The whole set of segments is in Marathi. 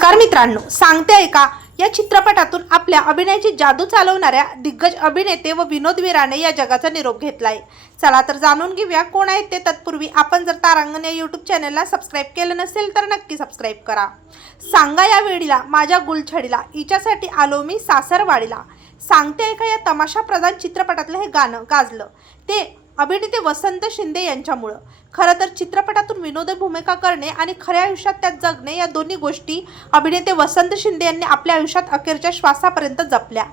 नमस्कार मित्रांनो सांगते ऐका या चित्रपटातून आपल्या अभिनयाची जादू चालवणाऱ्या दिग्गज अभिनेते व विनोदवीराने या जगाचा निरोप घेतलाय. चला तर जाणून घेऊया कोण आहेत ते. तत्पूर्वी आपण जर तारांगण या यूट्यूब चॅनलला सबस्क्राईब केलं नसेल तर नक्की सबस्क्राईब करा. सांगा या वेळीला माझ्या गुलछडीला हिच्यासाठी आलो मी सासरवाडीला. सांगते ऐका या तमाशा प्रधान चित्रपटातलं हे गाणं गाजलं. ते अभिनेते वसंत शिंदे यांच्यामुळं. खरं तर चित्रपटातून विनोदी भूमिका करणे आणि खऱ्या आयुष्यात त्यात जगणे या दोन्ही गोष्टी अभिनेते वसंत शिंदे यांनी आपल्या आयुष्यात अखेरच्या श्वासापर्यंत जपल्या.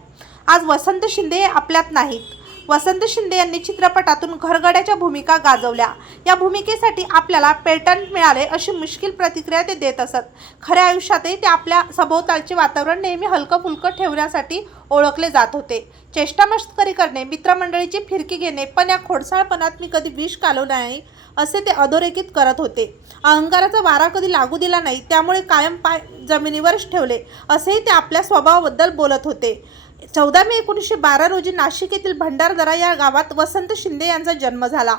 आज वसंत शिंदे हे आपल्यात नाहीत. वसंत शिंदे यांनी चित्रपटातून घरगड्याच्या भूमिका गाजवल्या. या भूमिकेसाठी आपल्याला पेटंट मिळाले अशी मुश्किल प्रतिक्रिया ते देत असत. खऱ्या आयुष्यातही ते आपल्या सभोवतालचे वातावरण नेहमी हलकं फुलकं ठेवण्यासाठी ओळखले जात होते. चेष्टा मस्करी करणे मित्रमंडळीची फिरकी घेणे पण या खोडसाळपणात मी कधी विष कालवलं नाही असे ते अधोरेखित करत होते. अहंकाराचा वारा कधी लागू दिला नाही त्यामुळे कायम पाय जमिनीवरच ठेवले असेही ते आपल्या स्वभावाबद्दल बोलत होते. चौदा मे एकोणीसशे बारा रोजी नाशिक येथील भंडारदरा या गावात वसंत शिंदे यांचा जन्म झाला.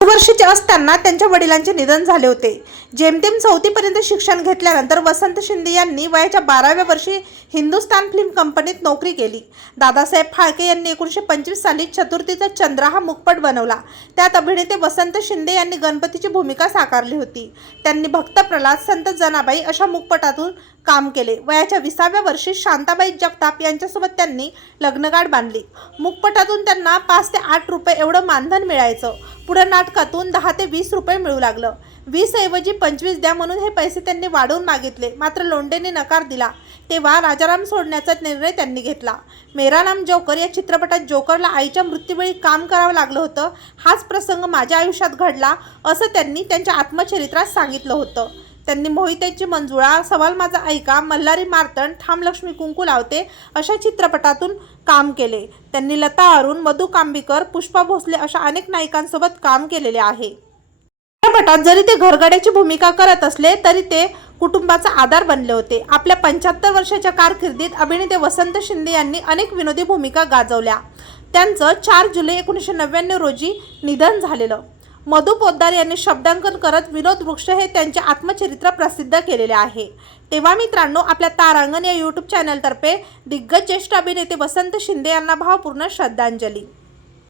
वर्षीचे असताना त्यांच्या वडिलांचे निधन झाले होते. जेमतेम चौथीपर्यंत शिक्षण घेतल्यानंतर वसंत शिंदे यांनी वयाच्या बाराव्या वर्षी हिंदुस्तान फिल्म कंपनीत नोकरी केली. दादासाहेब फाळके यांनी एकोणीसशे पंचवीस साली चतुर्थीचा चंद्र हा मुखपट बनवला. त्यात अभिनेते वसंत शिंदे यांनी गणपतीची भूमिका साकारली होती. त्यांनी भक्त प्रल्हाद संत जनाबाई अशा मुखपटातून काम केले. वयाच्या विसाव्या वर्षी शांताबाई जगताप यांच्यासोबत त्यांनी लग्नगाठ बांधली. मुखपटातून त्यांना पाच ते आठ रुपये एवढं मानधन मिळायचं. पुढे नाटकातून दहा ते वीस रुपये मिळू लागलं. वीस ऐवजी पंचवीस द्या म्हणून हे पैसे त्यांनी वाढवून मागितले. मात्र लोंडेने नकार दिला. तेव्हा राजाराम सोडण्याचा निर्णय त्यांनी घेतला. मेरा नाम जोकर या चित्रपटात जोकरला आईच्या मृत्यूवेळी काम करावं लागलं होतं. हाच प्रसंग माझ्या आयुष्यात घडला असं त्यांनी त्यांच्या आत्मचरित्रात सांगितलं होतं. त्यांनी मोहितेची मंजुळा सवाल माझा ऐका मल्हारी मार्तंड ठाम लक्ष्मी कुंकू लावते अशा चित्रपटातून काम केले. त्यांनी लता अरुण मधु कांबिकर पुष्पा भोसले अशा अनेक नायिकांसोबत काम केलेले आहे. चित्रपटात जरी ते घरगड्याची भूमिका करत असले तरी ते कुटुंबाचा आधार बनले होते. आपल्या पंच्याहत्तर वर्षाच्या कारकिर्दीत अभिनेते वसंत शिंदे यांनी अनेक विनोदी भूमिका गाजवल्या. त्यांचं चार जुलै एकोणीसशे नव्याण्णव रोजी निधन झालेलं. मधु पोद्दार यांनी शब्दांकन करत विनोद वृक्ष हे त्यांचे आत्मचरित्र प्रसिद्ध केलेले आहे. तेव्हा मित्रांनो आपल्या तारांगण या यूट्यूब चॅनलतर्फे दिग्गज ज्येष्ठ अभिनेते वसंत शिंदे यांना भावपूर्ण श्रद्धांजली.